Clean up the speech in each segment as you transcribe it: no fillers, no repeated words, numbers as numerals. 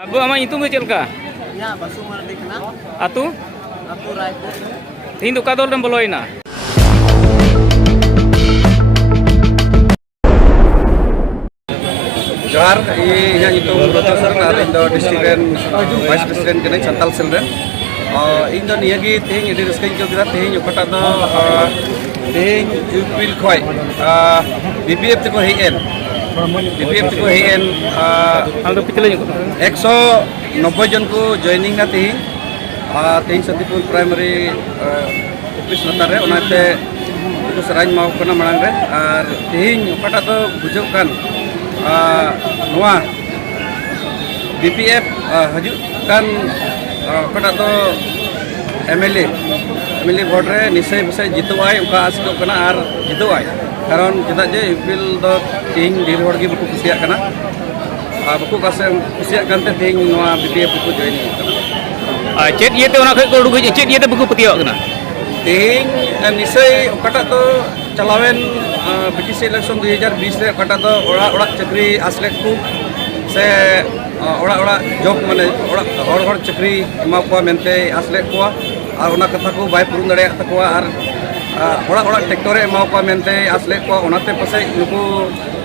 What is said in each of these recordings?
Abu ama itu macam ka? Ya, Basu Mardi kena. Atu? Atu Raipur. Hindu kadol dan beloina. Johar, ini itu Rotasar, ada Indo District Vice President kena Santal Selden. Indo ni lagi tehing ini reskan juga tehing ukata do tehing Jupil Khoi. BPF tu HN. BPF tu HN. Aldo pitulnya ko. 190 জন को joining na tehing. Tehing Satipur Primary Office natar re, onate itu serang mau kena marang re. Ar tehing ukata do bujuk kan. Noah BPF haju kan kata to MLA vote re nisai besai jitu ai uka asik kena ar jitu ai karon kita je ipil do ting dir hor gi buku kusiak kana buku kasem kusiak kan te ting Noah BPF buku join kana Chet ye te ona khoi ko rugi chet ye te buku petiok kana ting nisai kata to chalawen BTC election 2020 re kata to ora chakri aslek ku se ora job mane ora chakri ema ko mente aslek ko ar ona katha ko bai purun dare takwa ar ora tractor ema ko mente aslek ko onate pasai nuku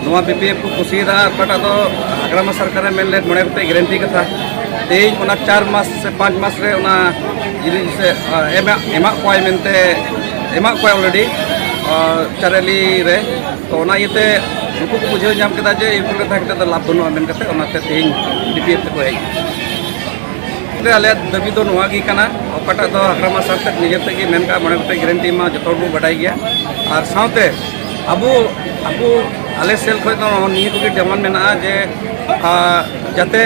noa BPF ku kusida kata to agrama sarkar menle mone te guarantee katha tein ona 4 mas se 5 mas re ona jiri se ema ko mente ema ko already Charali re, तो ना ये ते उनको को बुझे जाम कदा जे इपुल कथा कते तो लाभ बनो मेन कते ओनाते तेहिं BPF ते को हेई ते आले दबी दो नोआ गी कना ओकटा दो हकरामा साथ निजे ते की मेन का मने कते गारंटी मा जतो बो बडाई गया और साउते अबु आले सेल खय दो निये को जमान मेना जे जते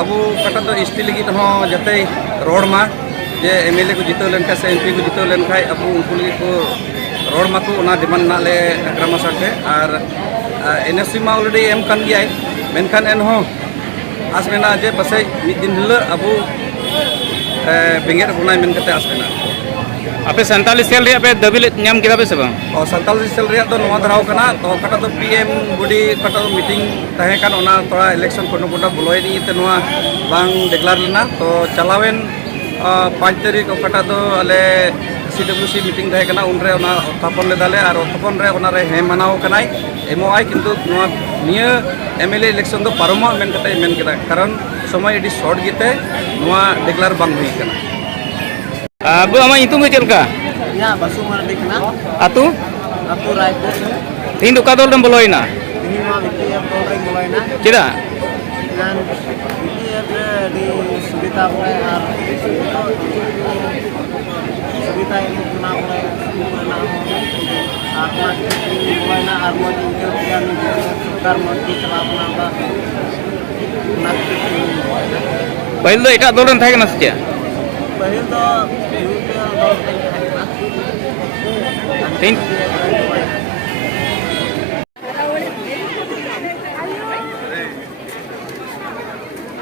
अबु कटा दो स्टी लगी तो जते रोड मा जे MLA को जितो लेन का से MP को जितो लेन खाय अबु उनको लगी को रोड माको ना डिमांड ना ले अग्रामा साथे और NFC मा ऑलरेडी एम कान गया मेनखान एन हो आस मेना जे पसे मिद दिन हिलो अबु बेंगेर बुनाय मेन कते आस मेना ape 47 sel रे ape dabil nyam kida be se bang और 47 सेल रे तो नवा धराव कना तो कटा तो PM बॉडी कटा तो मीटिंग तहे कान ओना थोड़ा इलेक्शन कोनो कोटा बुलोय नी ते नवा बांग डिक्लेयर लेना तो चलावेन 5 तारीख कटा तो अले CWC मीटिंग तहे कना उनरे ओना थापन ले दाले और थापन रे ओना रे हे मनाव कनाय एमओआई किंतु नवा निया MLA इलेक्शन दो पारमा मेन कते मेन केदा कारण समय एडी शॉर्ट गिते नवा डिक्लेयर बांग हुई कना Abu ama itu macam ka? Ya, Basu Mardi kena. Atu? Atu Raipur. Hindu kadol dan beloina. Ini mah BPF program mulai na. Cida? Dan BPF di Subita mulai ar Subita ini kena mulai arma mulai na arma juga yang sekitar mati selama nambah Pahil do eta dolan thai kana saja. Pahil do Tin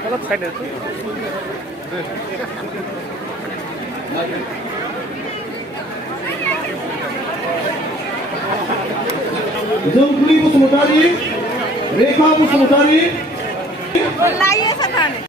Kalau side itu Jungkuli Pusmutari, Rekha Pusmutari. Lain sana.